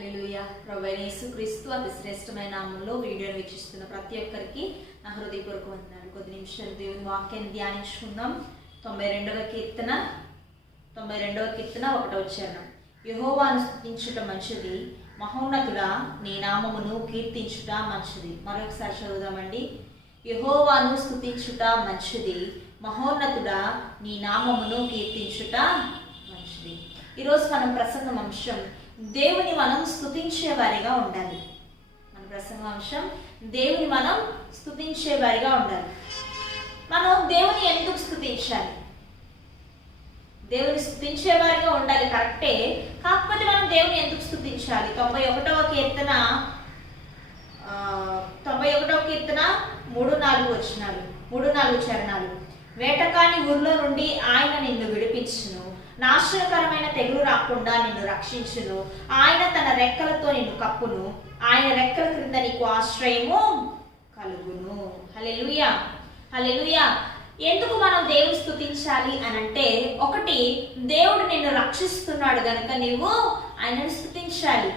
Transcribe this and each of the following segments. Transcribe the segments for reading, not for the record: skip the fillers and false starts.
హల్లెలూయా. ప్రభువైన యేసుక్రీస్తు అతి శ్రేష్టమైన నామములో వీడియోను వీక్షిస్తున్న ప్రతి ఒక్కరికి నా హృదయపూర్వక వందనాలు. కొద్ది నిమిషాలు దేవుని వాక్యాన్ని ధ్యానించుకుందాం. 92వ కీర్తన 1వ చరణం. యెహోవాను స్తుతించుట మంచిది, మహోన్నతుడా నీ నామమును కీర్తించుట మంచిది. మరొకసారి చదువుదామండి. యెహోవాను స్తుతించుట మంచిది, మహోన్నతుడా నీ నామమును కీర్తించుట మంచిది. ఈరోజు మనం ప్రసంగం అంశం దేవుని మనం స్తుతించే వారిగా ఉండాలి. మన ప్రసంగం అంశం దేవుని మనం స్తుతించే వారిగా ఉండాలి. మనం దేవుని ఎందుకు స్తుతించాలి? దేవుని స్తుతించే వారిగా ఉండాలి కరెక్టే, కాకపోతే మనం దేవుని ఎందుకు స్తుతించాలి? 91వ కీర్తన 3-4 చరణాలు. వేటకాని ఊర్లో నుండి ఆయన నిన్ను విడిపించును, నాశనకరమైన తెగులు రాకుండా నిన్ను రక్షించును. ఆయన తన రెక్కలతో నిన్ను కప్పును, ఆయన రెక్కల క్రింద నీకు ఆశ్రయము కలుగును. హల్లెలూయా, హల్లెలూయా. ఎందుకు మనం దేవుని స్తుతించాలి అనంటే, ఒకటి, దేవుడు నిన్ను రక్షిస్తున్నాడు గనుక నీవు ఆయనను స్తుతించాలి.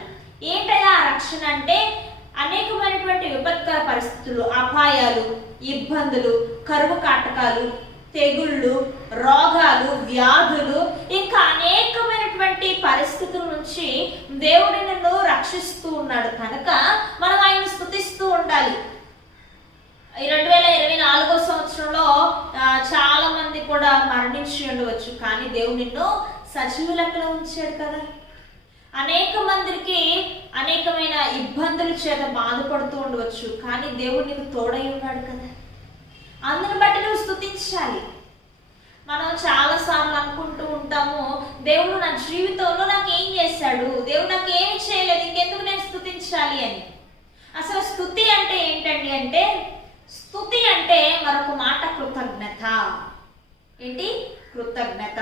ఏంటయ్యా ఆ రక్షణ అంటే, అనేకమైనటువంటి విపత్కర పరిస్థితులు, అపాయాలు, ఇబ్బందులు, కరువు కాటకాలు, తెగుళ్ళు, రోగాలు, వ్యాధులు, ఇంకా అనేకమైనటువంటి పరిస్థితుల నుంచి దేవుడు నిన్ను రక్షిస్తూ ఉన్నాడు కనుక మనం ఆయన స్తుతిస్తూ ఉండాలి. 2024 సంవత్సరంలో చాలా మంది కూడా మరణించి ఉండవచ్చు, కానీ దేవుడు నిన్ను సజీవ లెక్కలో ఉంచాడు కదా. అనేక మందికి అనేకమైన ఇబ్బందుల చేత బాధపడుతూ ఉండవచ్చు, కానీ దేవుడు నీకు తోడై ఉన్నాడు కదా. అందుని బట్టి నువ్వు స్తుతించాలి. మనం చాలా సార్లు అనుకుంటూ ఉంటాము, దేవుడు నా జీవితంలో నాకు ఏం చేశాడు, దేవుడు నాకు ఏమి చేయలేదు, ఇంకెందుకు నేను స్తుతించాలి అని. అసలు స్తుతి అంటే ఏంటండి అంటే, స్తుతి అంటే మరొక మాట కృతజ్ఞత. ఏంటి? కృతజ్ఞత.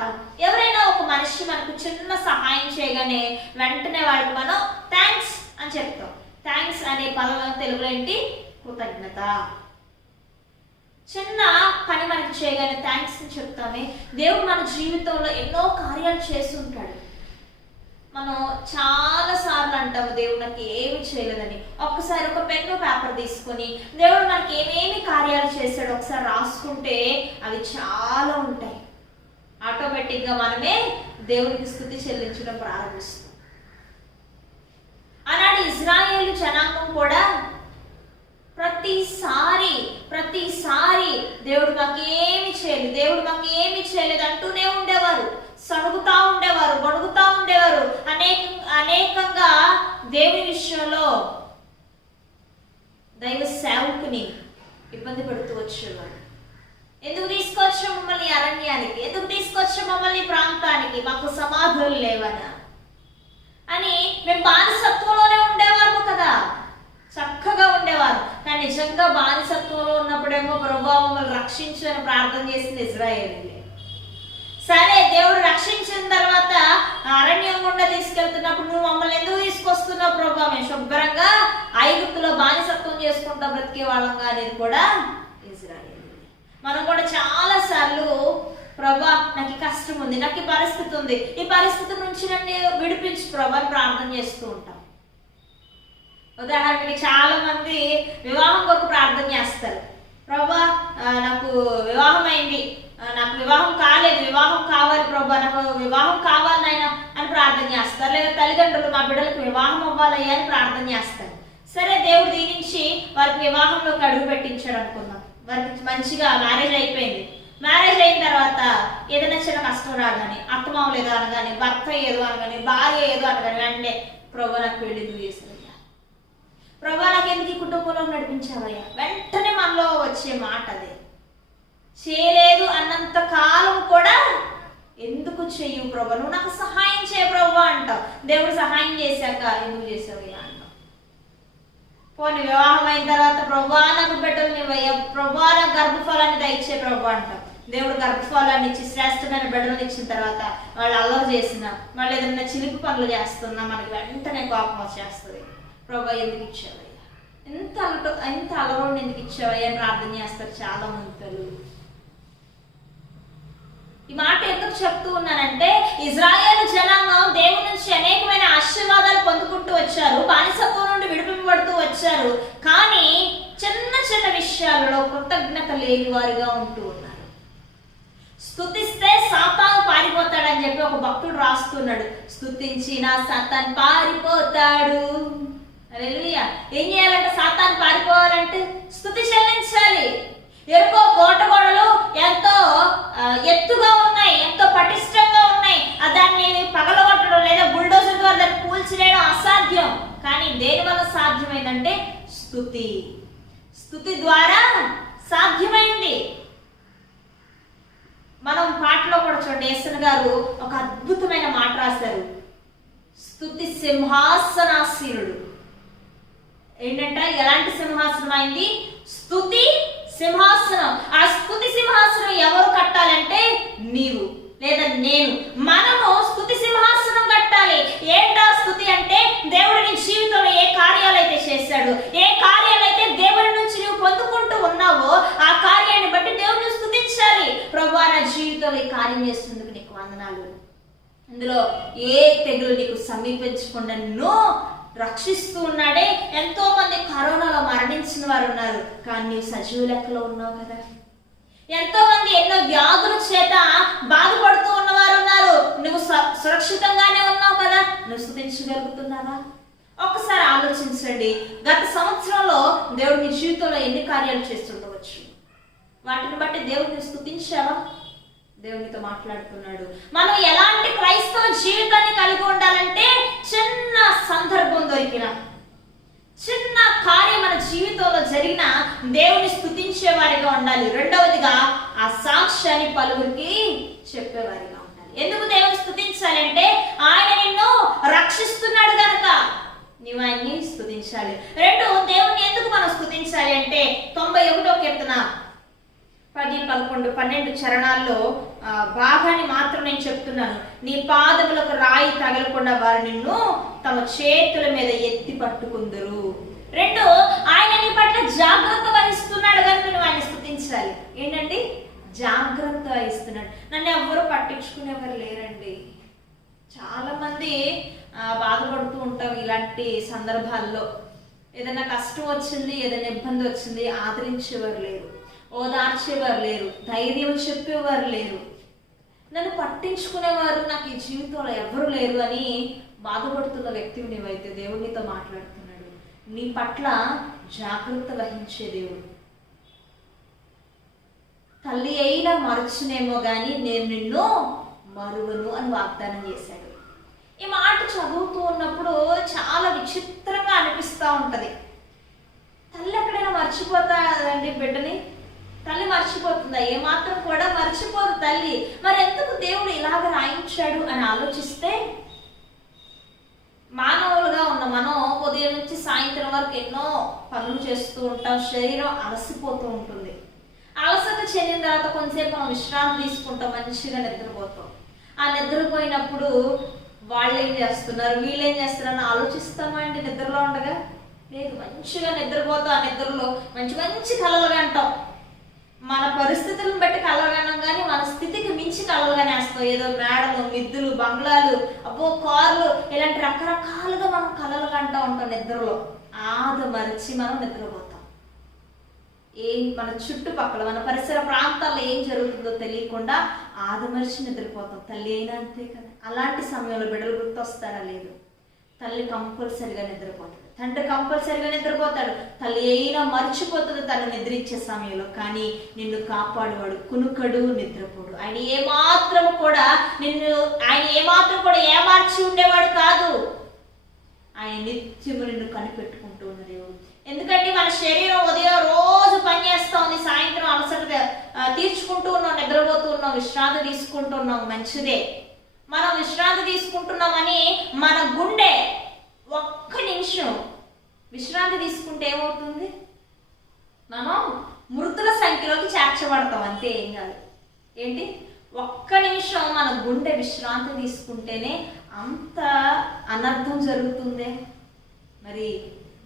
ఎవరైనా ఒక మనిషి మనకు చిన్న సహాయం చేయగానే వెంటనే వాళ్ళకి మనం థ్యాంక్స్ అని చెప్తాం. థ్యాంక్స్ అనే పదం తెలుగులో ఏంటి? కృతజ్ఞత. చిన్న పని మనకి చేయగానే థ్యాంక్స్ అని చెప్తామే. దేవుడు మన జీవితంలో ఎన్నో కార్యాలు చేస్తుంటాడు. మనం చాలా సార్లు అంటాము దేవుడు నాకు ఏమి చేయలేదని. ఒక్కసారి ఒక పెన్ను పేపర్ తీసుకొని దేవుడు మనకి ఏమేమి కార్యాలు చేశాడు ఒకసారి రాసుకుంటే అవి చాలా ఉంటాయి. ఆటోమేటిక్గా మనమే దేవునికి స్తుతి చెల్లించడం ప్రారంభిస్తాం. ఆనాడు ఇజ్రాయేలు జనాంగం కూడా ప్రతిసారి దేవుడు మాకేమి చేయలేదు అంటూనే ఉండేవారు. సణుగుతా ఉండేవారు, గొణుగుతా ఉండేవారు. అనేకంగా దేవుని విషయంలో దైవ సేవకుని ఇబ్బంది పడుతూ వచ్చేవారు. ఎందుకు తీసుకొచ్చాం మమ్మల్ని అరణ్యానికి, ఎందుకు తీసుకొచ్చాం మమ్మల్ని ప్రాంతానికి, మాకు సమాధులు లేవనా అని. మేము బానిసత్వంలోనే ఉండేవారు కదా, చక్కగా ఉండేవారు. కానీ నిజంగా బానిసత్వంలో ఉన్నప్పుడేమో ప్రభువా మమ్మల్ని రక్షించని ప్రార్థన చేసింది ఇజ్రాయేలీలే. సరే, దేవుడు రక్షించిన తర్వాత అరణ్యం గుండా తీసుకెళ్తున్నప్పుడు నువ్వు మమ్మల్ని ఎందుకు తీసుకొస్తున్నావు ప్రభువా, మేము శుభ్రంగా ఐగుప్తులో బానిసత్వం చేసుకుంటా బ్రతికే వాళ్ళంగా అనేది కూడా ఇజ్రాయేలీలే. మనం కూడా చాలా సార్లు ప్రభువా నాకు కష్టం ఉంది, నాకు ఈ పరిస్థితి ఉంది, ఈ పరిస్థితి నుంచి నన్ను విడిపించు ప్రభువా అని ప్రార్థన చేస్తూ ఉంటాం. ఉదాహరణకి చాలా మంది వివాహం కొరకు ప్రార్థన చేస్తారు. ప్రభువా నాకు వివాహం అయింది, నాకు వివాహం కాలేదు, వివాహం కావాలి ప్రభువా, నాకు వివాహం కావాలి నాయన అని ప్రార్థన చేస్తారు. లేదా తల్లిదండ్రులు మా బిడ్డలకు వివాహం అవ్వాలయ్యా అని ప్రార్థన చేస్తారు. సరే, దేవుడు దీనించి వారికి వివాహంలోకి అడుగు పెట్టించాడు అనుకుందాం. వారికి మంచిగా మ్యారేజ్ అయిపోయింది. మ్యారేజ్ అయిన తర్వాత ఏదైనా చిన్న కష్టం రాగానే, అత్తమామలు ఏదో అనగానే, భర్త ఏదో అనగానే, భార్య ఏదో అనగానే వెంటనే ప్రభువా నాకు పెళ్లి నువ్వు చేసావయ్యా, ప్రభువా నాకు ఎందుకు ఈ కుటుంబంలో నడిపించావయ్యా. వెంటనే మనలో వచ్చే మాట అదే. చేయలేదు అన్నంత కాలం కూడా ఎందుకు చెయ్యు ప్రభువా, నువ్వు నాకు సహాయం చేయ ప్రభువా అంటావు. దేవుడు సహాయం చేశాక ఎందుకు చేసావయ్యా అంటావు. పోనీ వివాహం అయిన తర్వాత ప్రభువా నాకు బిడ్డలు నీవయ్యా, ప్రభువా నాకు గర్భఫలాన్ని దయచే ప్రభువా అంటావు. దేవుడు గర్భఫలాన్ని ఇచ్చి శ్రేష్టమైన బిడ్డలను ఇచ్చిన తర్వాత వాళ్ళు అల్లరి చేసిన, వాళ్ళు ఏదైనా చిలిపి పనులు చేస్తున్నా మనకి వెంటనే కోపం వచ్చేస్తుంది. ప్రభువా ఎందుకు ఇచ్చావయ్యా, ఎంత అలరోడిని ఎందుకు ఇచ్చావయ్యా అని ప్రార్థన చేస్తారు చాలా మంది తల్లులు. ఈ మాట ఎందుకు చెప్తూ ఉన్నానంటే, ఇజ్రాయేలు జనాంగం దేవుడి నుంచి అనేకమైన ఆశీర్వాదాలు పొందుతూ పొందుకుంటూ వచ్చారు, బానిసత్వం నుండి విడిపింపబడుతూ వచ్చారు. కానీ చిన్న చిన్న విషయాలలో కృతజ్ఞత లేని వారిగా ఉంటూ ఉన్నారు. స్తుతిస్తే సాతాను పారిపోతాడని చెప్పి ఒక భక్తుడు రాస్తున్నాడు. స్తుతించిన సాతాను పారిపోతాడు. హల్లెలూయా. ఏం చేయాలంటే సాతాను పారిపోవాలంటే స్తుతి చెల్లించాలి. ఎరుకో కోట గోడలు ఎంతో ఎత్తుగా ఉన్నాయి, ఎంతో పటిష్టంగా ఉన్నాయి. దాన్ని పగలగొట్టడం లేదా బుల్డోజర్ ద్వారా దాన్ని కూల్చివేయడం అసాధ్యం. కానీ దేని వల్ల సాధ్యమైందంటే స్తుతి ద్వారా సాధ్యమైంది. మనం పాటలో కూడా చూడండి, యేసన్ గారు ఒక అద్భుతమైన మాట రాశారు. స్తుతి సింహాసనాసీనుడు. ఏంటంటే ఎలాంటి సింహాసనం అయింది? స్తుతి సింహాసనం. ఆ స్తుతి సింహాసనం ఎవరు కట్టాలంటే నీవు లేదా నేను. మనము స్తుతి సింహాసనం కట్టాలి. ఏంటా స్తుతి అంటే దేవుడు నీ జీవితంలో ఏ కార్యాలైతే చేశాడు, ఏ కార్యాలైతే దేవుడి నుంచి నువ్వు పొందుకుంటూ ఉన్నావో ఆ కార్యాన్ని బట్టి దేవుడిని స్తుతించాలి. ప్రభువా నా జీవితంలో ఈ కార్యం చేస్తున్నందుకు నీకు వందనాలు, ఇందులో ఏ తెగులు నీకు సమీపించకుండా నిన్ను రక్షిస్తూ ఉన్నాడే. ఎంతో మంది కరోనాలో మరణించిన వారు ఉన్నారు, కానీ నీవు సజీవ లెక్కలో ఉన్నావు కదా. ఎంతో మంది ఎన్నో వ్యాధుల చేత బాధపడుతూ ఉన్నవారు ఉన్నారు, నువ్వు సురక్షితంగానే ఉన్నావు కదా. నువ్వు స్తుతించగలుగుతున్నావా? ఒక్కసారి ఆలోచించండి. గత సంవత్సరంలో దేవుడు నీ జీవితంలో ఎన్ని కార్యాలు చేస్తుండవచ్చు. వాటిని బట్టి దేవుడిని స్తుతించావా? దేవునితో మాట్లాడుతున్నాడు. మనం ఎలాంటి క్రైస్తవ జీవితాన్ని కలిగి ఉండాలంటే చిన్న సందర్భం దొరికిన, చిన్న కార్యం మన జీవితంలో జరిగిన దేవుని స్తుతించే వారిగా ఉండాలి. రెండవదిగా ఆ సాక్ష్యాన్ని పలువురికి చెప్పేవారిగా ఉండాలి. ఎందుకు దేవుని స్తుతించాలంటే ఆయన నిన్ను రక్షిస్తున్నాడు కనుక నీవు ఆయన్ని స్తుతించాలి. రెండు, దేవుని ఎందుకు మనం స్తుతించాలి అంటే 91వ కీర్తన 10, 11, 12 చరణాల్లో భాగాన్ని మాత్రం నేను చెప్తున్నాను. నీ పాదములకు రాయి తగలకుండా వారు నిన్ను తమ చేతుల మీద ఎత్తి పట్టుకుందరు. రెండు, ఆయన నీ పట్ల జాగ్రత్త వహిస్తున్నాడు కనుక నువ్వు ఆయన స్తుతించాలి. ఏంటండి? జాగ్రత్త వహిస్తున్నాడు. నన్ను ఎవ్వరూ పట్టించుకునేవారు లేరండి. చాలా మంది బాధపడుతూ ఉంటాం ఇలాంటి సందర్భాల్లో. ఏదైనా కష్టం వచ్చింది, ఏదైనా ఇబ్బంది వచ్చింది, ఆదరించేవారు లేరు, ఓదార్చేవారు లేరు, ధైర్యం చెప్పేవారు లేరు, నన్ను పట్టించుకునేవారు నాకు ఈ జీవితంలో ఎవరు లేరు అని బాధపడుతున్న వ్యక్తివి నీవైతే దేవునితో మాట్లాడుతున్నాడు. నీ పట్ల జాగ్రత్త వహించే దేవుడు. తల్లి అయినా మరచునేమో కానీ నేను నిన్ను మరువను అని వాగ్దానం చేశాడు. ఈ మాట చదువుతూ ఉన్నప్పుడు చాలా విచిత్రంగా అనిపిస్తూ ఉంటది. తల్లి ఎక్కడైనా మర్చిపోతాదండి బిడ్డని? తల్లి మర్చిపోతుందా? ఏమాత్రం కూడా మర్చిపోదు తల్లి. మరి ఎందుకు దేవుడు ఇలాగ రాయించాడు అని ఆలోచిస్తే, మానవులుగా ఉన్న మనం ఉదయం నుంచి సాయంత్రం వరకు ఎన్నో పనులు చేస్తూ ఉంటాం, శరీరం అలసిపోతూ ఉంటుంది. అలసట చెందిన తర్వాత కొంతసేపు మనం విశ్రాంతి తీసుకుంటాం, మంచిగా నిద్రపోతాం. ఆ నిద్రపోయినప్పుడు వాళ్ళు ఏం చేస్తున్నారు, వీళ్ళు ఏం చేస్తున్నారు ఆలోచిస్తామా అండి? నిద్రలో ఉండగా లేదు, మంచిగా నిద్రపోతాం. ఆ నిద్రలో మంచి మంచి కలలుగా అంటాం. మన పరిస్థితులను బట్టి కలవగానం కానీ మన స్థితికి మించి కలవగానే వేస్తాం. ఏదో మేడలు, మిద్దులు, బంగ్లాలు, అబ్బో కార్లు, ఇలాంటి రకరకాలుగా మనం కలలుగా అంటూ ఉంటాం నిద్రలో. మరిచి మనం నిద్రపోతాం. మన చుట్టుపక్కల మన పరిసర ప్రాంతాల్లో ఏం జరుగుతుందో తెలియకుండా ఆదమరిచి నిద్రపోతాం. తల్లి అయినా అంతే కదా. అలాంటి సమయంలో బిడ్డలు గుర్తొస్తారా? లేదు. తల్లి కంపల్సరిగా నిద్రపోతాడు, తండ్రి కంపల్సరిగా నిద్రపోతాడు. తల్లి అయినా మర్చిపోతుంది తను నిద్రించే సమయంలో. కానీ నిన్ను కాపాడువాడు కునుకడు, నిద్రపోడు. ఆయన ఏమాత్రం కూడా ఏమార్చి ఉండేవాడు కాదు. ఆయన నిత్యము నిన్ను కనిపెట్టుకుంటూ ఉన్న దేవుడు. ఎందుకంటే మన శరీరం ఉదయం రోజు పనిచేస్తా ఉంది, సాయంత్రం అలసట తీర్చుకుంటూ ఉన్నాం, నిద్రపోతూ ఉన్నాం, విశ్రాంతి తీసుకుంటూ ఉన్నాం. మంచిదే, మనం విశ్రాంతి తీసుకుంటున్నామని మన గుండె ఒక్క నిమిషం విశ్రాంతి తీసుకుంటే ఏమవుతుంది? మనం మృతుల సంఖ్యలోకి చేర్చబడతాం. అంతే, ఏం కాదు. ఏంటి? ఒక్క నిమిషం మన గుండె విశ్రాంతి తీసుకుంటేనే అంత అనర్థం జరుగుతుందే. మరి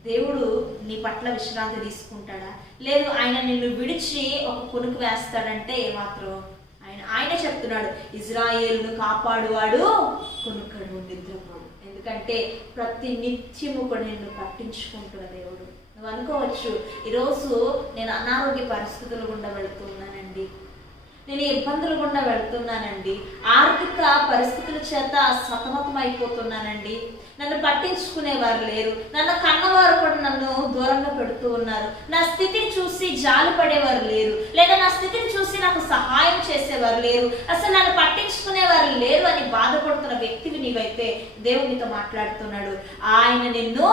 దేవుడు నీ పట్ల విశ్రాంతి తీసుకుంటాడా? లేదు, ఆయన నిన్ను విడిచి ఒక కొనుకు వేస్తాడంటే ఏమాత్రం ఆయన చెప్తున్నాడు, ఇజ్రాయేలును కాపాడువాడు కొనుక్కడు, నిద్రపోడు. ఎందుకంటే ఎందుకంటే ప్రతి నిత్యము కూడా నిన్ను పట్టించుకుంటున్న దేవుడు. నువ్వు అనుకోవచ్చు, ఈరోజు నేను అనారోగ్య పరిస్థితుల గుండా వెళుతున్నానండి, నేను ఇబ్బందుల గుండా వెళ్తున్నానండి, ఆర్థిక పరిస్థితుల చేత సతమతం అయిపోతున్నానండి, నన్ను పట్టించుకునేవారు లేరు, నన్ను కన్నవారు కూడా నన్ను దూరంగా పెడుతూ ఉన్నారు, నా స్థితిని చూసి జాలి పడేవారు లేరు, లేదా నా స్థితిని చూసి నాకు సహాయం చేసేవారు లేరు, అసలు నన్ను పట్టించుకునేవారు లేరు అని బాధపడుతున్న వ్యక్తివి నీవైతే దేవుడు నీతో మాట్లాడుతున్నాడు. ఆయన నిన్ను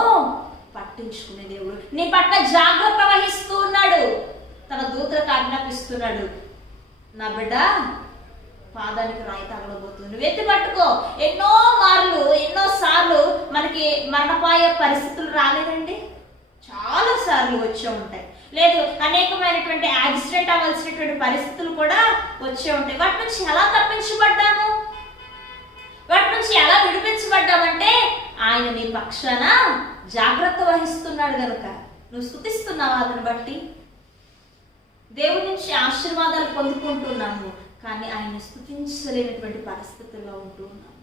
పట్టించుకునే దేవుడు, నీ పట్ల జాగ్రత్త వహిస్తూ ఉన్నాడు, తన దూతలకు ఆజ్ఞాపిస్తున్నాడు, నా బిడ్డ పాదానికి రాయి తగలబోతుంది, నువ్వు ఎత్తి పట్టుకో. ఎన్నోసార్లు మనకి మరణపాయ పరిస్థితులు రాలేదండి, చాలా సార్లు వచ్చే ఉంటాయి. లేదు, అనేకమైనటువంటి యాక్సిడెంట్ అవ్వాల్సినటువంటి పరిస్థితులు కూడా వచ్చే ఉంటాయి. వాటి నుంచి ఎలా తప్పించబడ్డాము, వాటి నుంచి ఎలా విడిపించబడ్డామంటే ఆయన నీ పక్షాన జాగ్రత్త వహిస్తున్నాడు కనుక నువ్వు స్తుతిస్తున్నావా? అతను బట్టి దేవుడి నుంచి ఆశీర్వాదాలు పొందుకుంటున్నాము, కానీ ఆయన స్తుతించలేనటువంటి పరిస్థితుల్లో ఉంటూ ఉన్నాము.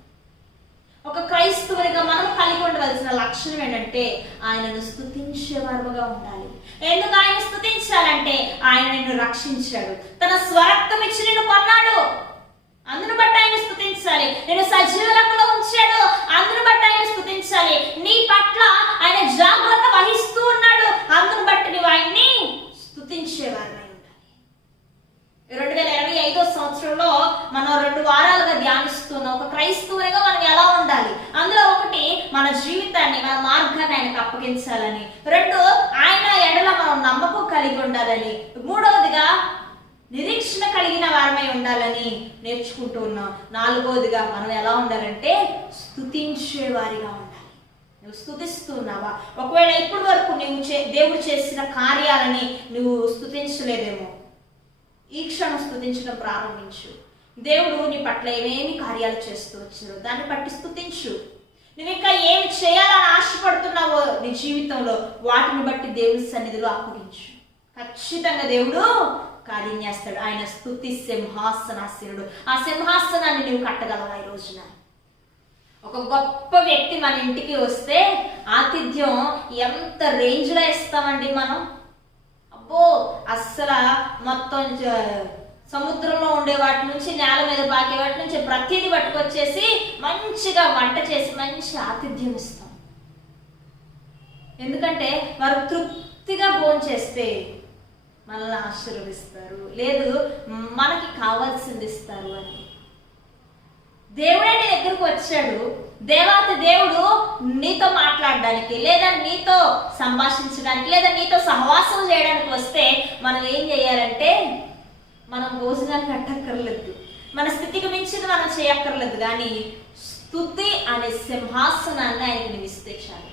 ఒక క్రైస్తవునిగా మనం కలిగి ఉండవలసిన లక్షణం ఏంటంటే ఆయనను స్తుతించేవారుగా ఉండాలి. ఎందుకు ఆయన స్తుతించాలంటే ఆయన నిన్ను రక్షించాడు, తన స్వరక్తం ఇచ్చి నిన్ను కొన్నాడు, అందును బట్టి ఆయన స్తుతించాలి. నేను సజీవ లెక్కలో ఉంచాడు, అందును బట్టి ఆయన స్తుతించాలి. నీ పట్ల ఆయన జాగ్రత్త వహిస్తూ ఉన్నాడు, అందును బట్టి నువ్వు ఆయన్ని స్తుతించేవారు. 2025 సంవత్సరంలో మనం 2 వారాలుగా ధ్యానిస్తున్నాం ఒక క్రైస్తవునిగా మనం ఎలా ఉండాలి. అందులో ఒకటి, మన జీవితాన్ని, మన మార్గాన్ని ఆయనకు అప్పగించాలని. 2, ఆయన ఎడల మనం నమ్మకం కలిగి ఉండాలని. 3వదిగా నిరీక్షణ కలిగిన వారమై ఉండాలని నేర్చుకుంటూ ఉన్నాం. 4వదిగా మనం ఎలా ఉండాలంటే స్తుతించే వారిగా ఉండాలి. నువ్వు స్తుతిస్తున్నావా? ఒకవేళ ఇప్పటి వరకు నువ్వు దేవుడు చేసిన కార్యాలని నువ్వు స్తుతించలేదేమో, ఈ క్షణం స్తుతించడం ప్రారంభించు. దేవుడు నీ పట్ల ఏమేమి కార్యాలు చేస్తూ వచ్చారో దాన్ని బట్టి స్తుతించు. నువ్వు ఇంకా ఏమి చేయాలని ఆశపడుతున్నావో నీ జీవితంలో వాటిని బట్టి దేవుడి సన్నిధిలో అప్పగించు. ఖచ్చితంగా దేవుడు కార్యం చేస్తాడు. ఆయన స్తుతి సింహాసనాసీనుడు. ఆ సింహాసనాన్ని నువ్వు కట్టగలవా? ఈ రోజున ఒక గొప్ప వ్యక్తి మన ఇంటికి వస్తే ఆతిథ్యం ఎంత రేంజ్లో ఇస్తామండి మనం. అస్సలు మొత్తం సముద్రంలో ఉండే వాటి నుంచి, నేల మీద బాకే వాటి నుంచి ప్రతిదీ పట్టుకొచ్చేసి మంచిగా వంట చేసి మంచి ఆతిథ్యం ఇస్తాం. ఎందుకంటే వారు తృప్తిగా భోంచేస్తే మనల్ని ఆశీర్వదిస్తారు, లేదు మనకి కావాల్సింది ఇస్తారు అని. దేవుడే నీ దగ్గరకు వచ్చాడు, దేవాతి దేవుడు నీతో మాట్లాడడానికి, లేదా నీతో సంభాషించడానికి, లేదా నీతో సహవాసం చేయడానికి వస్తే మనం ఏం చేయాలంటే, మనం భోజనాలు కట్టక్కర్లేదు, మన స్థితికి మించింది మనం చేయక్కర్లేదు, కానీ స్తుతి అనే సింహాసనాన్ని ఆయనకు నువ్వు ఇస్తే చాలు.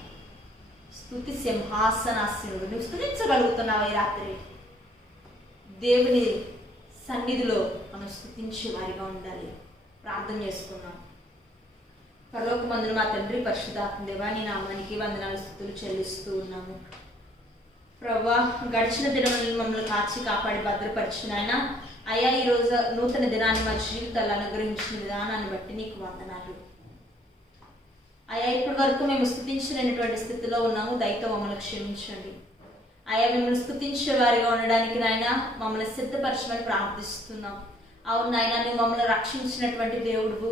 స్తుతి సింహాసనాసీనుడు. నువ్వు స్తుతించగలుగుతున్నావు. ఈ రాత్రి దేవుని సన్నిధిలో మనం స్తుతించే వారిగా ఉండాలి. ప్రార్థన చేసుకున్నాం. పరలోకమందున మా తండ్రి, పరిశుద్ధాత్మ దేవా, నీ నామానికి వందనాలు స్తుతులు చెల్లిస్తూ ఉన్నాము. ప్రభువా, గడిచిన దినములను మమ్మల్ని కాచి కాపాడి భద్రపరిచిన ఆయన అయ్యా, ఈరోజు నూతన దినాన్ని మా జీవితాలు అనుగ్రహించిన విధానాన్ని బట్టి నీకు వందనాలు అయ్యా. ఇప్పటి వరకు మేము స్తుతించలేనటువంటి స్థితిలో ఉన్నాము, దయతో మమ్మల్ని క్షమించండి అయ్యా. మిమ్మల్ని స్తుతించే వారిగా ఉండడానికి నాయన మమ్మల్ని సిద్ధపరచమని ప్రార్థిస్తున్నాం. అవును నాయన, నువ్వు మమ్మల్ని రక్షించినటువంటి దేవుడు,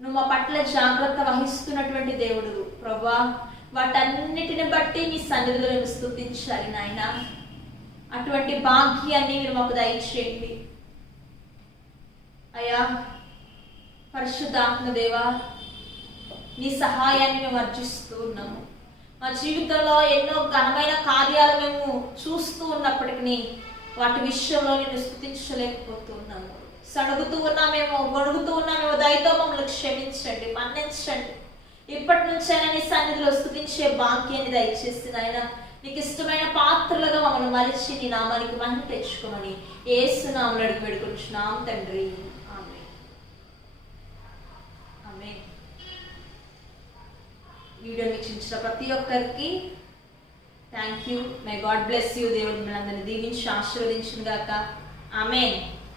నువ్వు మా పట్ల జాగ్రత్త వహిస్తున్నటువంటి దేవుడు ప్రభువా. వాటన్నిటిని బట్టి నీ సన్నిధిలో మేము స్తుతించాలి నాయన. అటువంటి భాగ్యాన్ని మీరు మాకు దయచేయండి అయ్యా. పరిశుద్ధాత్మ దేవా, నీ సహాయాన్ని మేము అర్జిస్తూ ఉన్నాము. మా జీవితంలో ఎన్నో ఘనమైన కార్యాలు మేము చూస్తూ ఉన్నప్పటికీ వాటి విషయంలో నేను స్తుతించలేకపోతూ ఉన్నాము. సడుగుతూ ఉన్నామేమో, గొడుగుతూ ఉన్నామేమో, దయతో మమ్మల్ని క్షమించండి, మన్నించండి. ఇప్పటి నుంచైనా నీ సన్నిధిలో స్తుతించే భాగ్యాన్ని దయచేసి నాయన, నీకు ఇష్టమైన పాత్రలుగా మమ్మల్ని మలిచి నీ నామానికి మహిమ తెచ్చుకోమని యేసు నామములో అడిగి వేడుకుంటున్నాం తండ్రి. ఆమేన్. ఆమేన్. వీడియో వీక్షించిన ప్రతి ఒక్కరికి thank you. May God bless you. దేవుడు మిమ్మల్ని అందరినీ దీవించి ఆశీర్వదించును గాక. ఆమేన్.